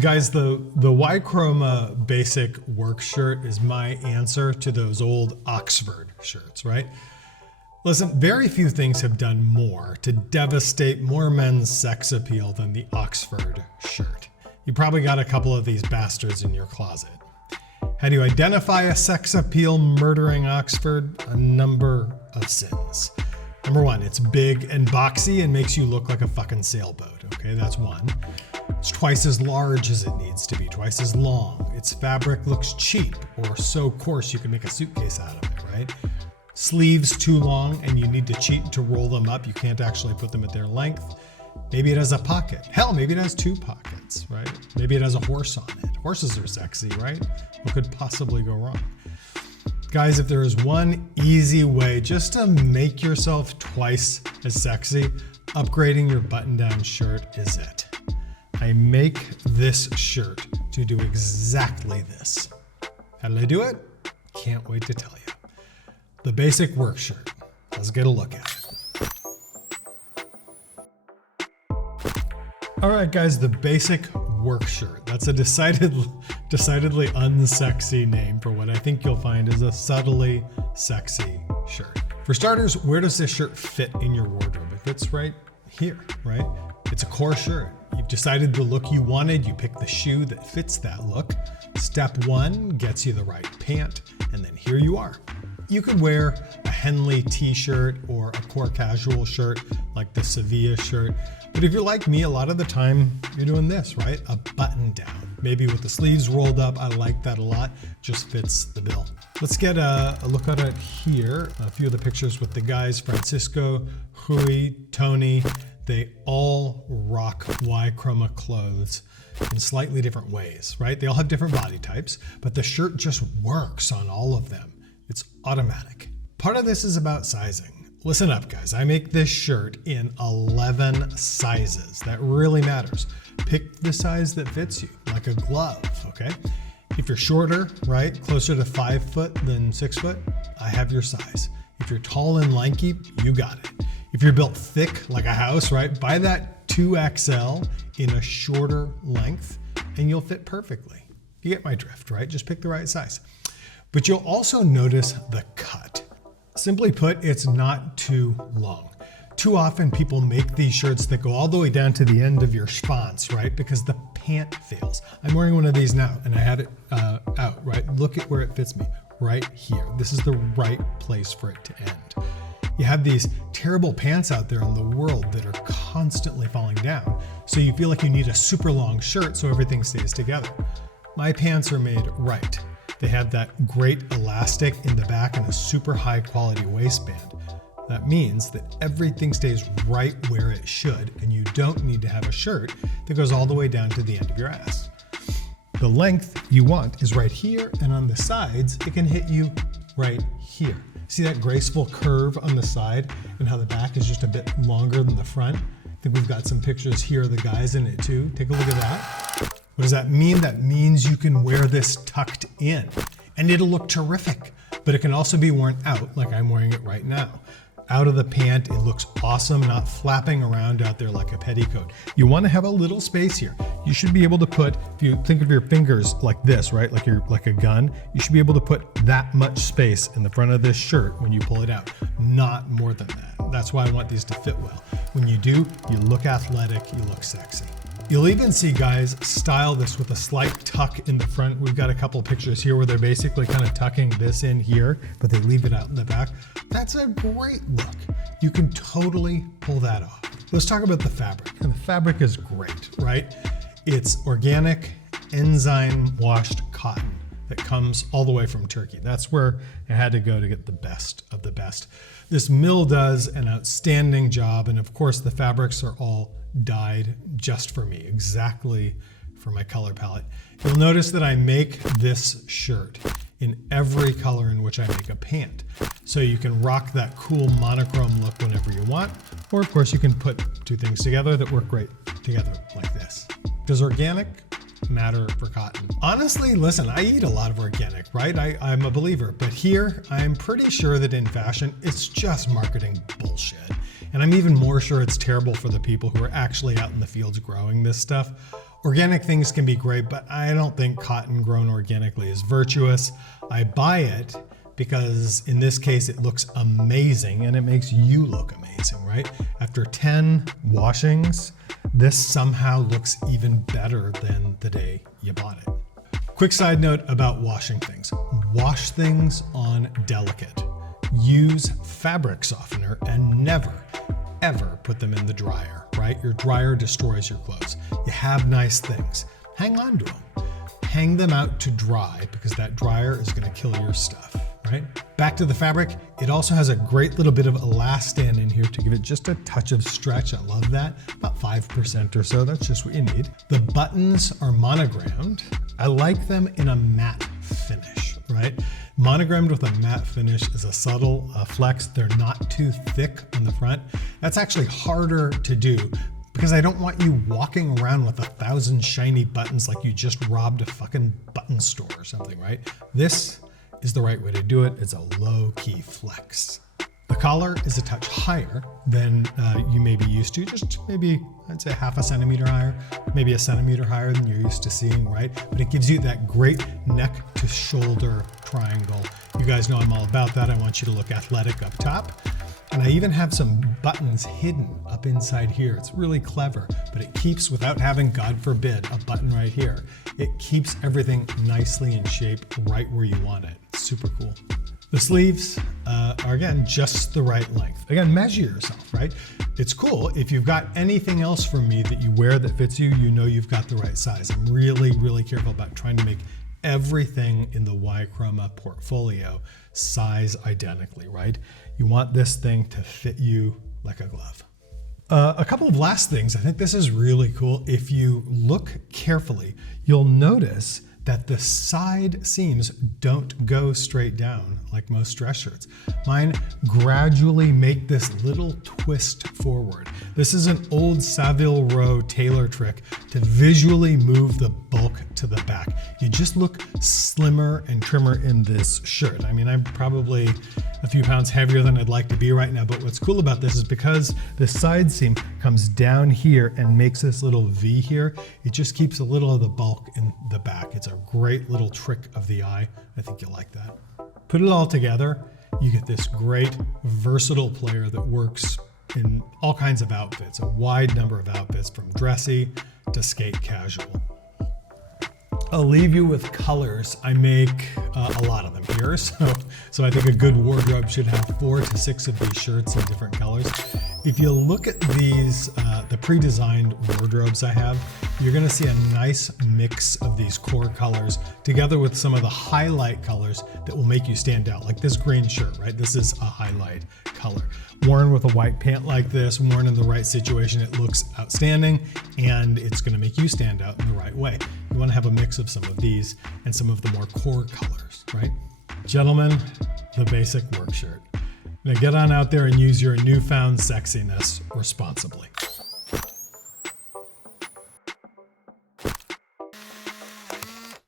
Guys, the Y.Chroma basic work shirt is my answer to those old Oxford shirts, right? Listen, very few things have done more to devastate more men's sex appeal than the Oxford shirt. You probably got a couple of these bastards in your closet. How do you identify a sex appeal murdering Oxford? A number of sins. Number one, it's big and boxy and makes you look like a fucking sailboat. Okay, that's one. It's twice as large as it needs to be, twice as long. Its fabric looks cheap or so coarse you can make a suitcase out of it, right? Sleeves too long and you need to cheat to roll them up. You can't actually put them at their length. Maybe it has a pocket. Hell, maybe it has two pockets, right? Maybe it has a horse on it. Horses are sexy, right? What could possibly go wrong? Guys, if there is one easy way just to make yourself twice as sexy, upgrading your button-down shirt is it. I make this shirt to do exactly this. How did I do it? Can't wait to tell you. The basic work shirt. Let's get a look at it. All right, guys, the basic work shirt. That's a decidedly unsexy name for what I think you'll find is a subtly sexy shirt. For starters, where does this shirt fit in your wardrobe? It fits right here, right? It's a core shirt. You've decided the look you wanted, you pick the shoe that fits that look. Step one gets you the right pant, and then here you are. You could wear a Henley t-shirt or a core casual shirt like the Sevilla shirt. But if you're like me, a lot of the time you're doing this, right? A button down. Maybe with the sleeves rolled up. I like that a lot. Just fits the bill. Let's get a look at it here. A few of the pictures with the guys, Francisco, Rui, Tony. They all rock Y.Chroma clothes in slightly different ways, right? They all have different body types, but the shirt just works on all of them. It's automatic. Part of this is about sizing. Listen up, guys. I make this shirt in 11 sizes. That really matters. Pick the size that fits you, like a glove, okay? If you're shorter, right, closer to 5 foot than 6 foot, I have your size. If you're tall and lanky, you got it. If you're built thick like a house, right, buy that 2XL in a shorter length and you'll fit perfectly. You get my drift, right? Just pick the right size. But you'll also notice the cut. Simply put, it's not too long. Too often people make these shirts that go all the way down to the end of your schwanz, right? Because the pant fails. I'm wearing one of these now and I have it out, right? Look at where it fits me, right here. This is the right place for it to end. You have these terrible pants out there in the world that are constantly falling down. So you feel like you need a super long shirt so everything stays together. My pants are made right. They have that great elastic in the back and a super high quality waistband. That means that everything stays right where it should and you don't need to have a shirt that goes all the way down to the end of your ass. The length you want is right here, and on the sides, it can hit you right here. See that graceful curve on the side and how the back is just a bit longer than the front? I think we've got some pictures here of the guys in it too. Take a look at that. What does that mean? That means you can wear this tucked in and it'll look terrific, but it can also be worn out like I'm wearing it right now. Out of the pant, it looks awesome, not flapping around out there like a petticoat. You want to have a little space here. You should be able to put, if you think of your fingers like this, right? Like a gun, you should be able to put that much space in the front of this shirt when you pull it out. Not more than that. That's why I want these to fit well. When you do, you look athletic, you look sexy. You'll even see guys style this with a slight tuck in the front. We've got a couple of pictures here where they're basically kind of tucking this in here, but they leave it out in the back. That's a great look. You can totally pull that off. Let's talk about the fabric. And the fabric is great, right? It's organic, enzyme washed cotton that comes all the way from Turkey. That's where I had to go to get the best of the best. This mill does an outstanding job, and of course the fabrics are all dyed just for me, exactly for my color palette. You'll notice that I make this shirt in every color in which I make a pant. So you can rock that cool monochrome look whenever you want, or of course you can put two things together that work great together like this. Does organic matter for cotton? Honestly, listen, I eat a lot of organic, right? I'm a believer, but here I'm pretty sure that in fashion, it's just marketing bullshit. And I'm even more sure it's terrible for the people who are actually out in the fields growing this stuff. Organic things can be great, but I don't think cotton grown organically is virtuous. I buy it because in this case it looks amazing and it makes you look amazing, right? After 10 washings, this somehow looks even better than the day you bought it. Quick side note about washing things. Wash things on delicate. Use fabric softener and never, ever put them in the dryer, right? Your dryer destroys your clothes. You have nice things. Hang on to them. Hang them out to dry because that dryer is gonna kill your stuff, right? Back to the fabric, it also has a great little bit of elastin in here to give it just a touch of stretch. I love that, about 5% or so, that's just what you need. The buttons are monogrammed. I like them in a matte finish, right? Monogrammed with a matte finish is a subtle flex. They're not too thick on the front. That's actually harder to do because I don't want you walking around with 1,000 shiny buttons like you just robbed a fucking button store or something, right? This is the right way to do it. It's a low-key flex. The collar is a touch higher than you may be used to, just maybe, I'd say 0.5 centimeter higher, maybe 1 centimeter higher than you're used to seeing, right? But it gives you that great neck to shoulder triangle. You guys know I'm all about that. I want you to look athletic up top. And I even have some buttons hidden up inside here. It's really clever, but it keeps, without having, God forbid, a button right here, it keeps everything nicely in shape right where you want it. It's super cool. The sleeves are, again, just the right length. Again, measure yourself, right? It's cool. If you've got anything else from me that you wear that fits you, you know you've got the right size. I'm really, really careful about trying to make everything in the Y.Chroma portfolio size identically, right? You want this thing to fit you like a glove. A couple of last things. I think this is really cool. If you look carefully, you'll notice that the side seams don't go straight down like most dress shirts. Mine gradually make this little twist forward. This is an old Savile Row tailor trick to visually move the bulk to the back. You just look slimmer and trimmer in this shirt. I mean, I'm probably a few pounds heavier than I'd like to be right now, but what's cool about this is because the side seam comes down here and makes this little V here, it just keeps a little of the bulk in the back. It's a great little trick of the eye. I think you'll like that. Put it all together, you get this great versatile player that works in all kinds of outfits, a wide number of outfits from dressy to skate casual. I'll leave you with colors. I make a lot of them here, so I think a good wardrobe should have 4 to 6 of these shirts in different colors. If you look at these, the pre-designed wardrobes I have, you're gonna see a nice mix of these core colors together with some of the highlight colors that will make you stand out, like this green shirt, right? This is a highlight color. Worn with a white pant like this, worn in the right situation, it looks outstanding and it's gonna make you stand out in the right way. You wanna have a mix of some of these and some of the more core colors, right? Gentlemen, the basic work shirt. Now get on out there and use your newfound sexiness responsibly.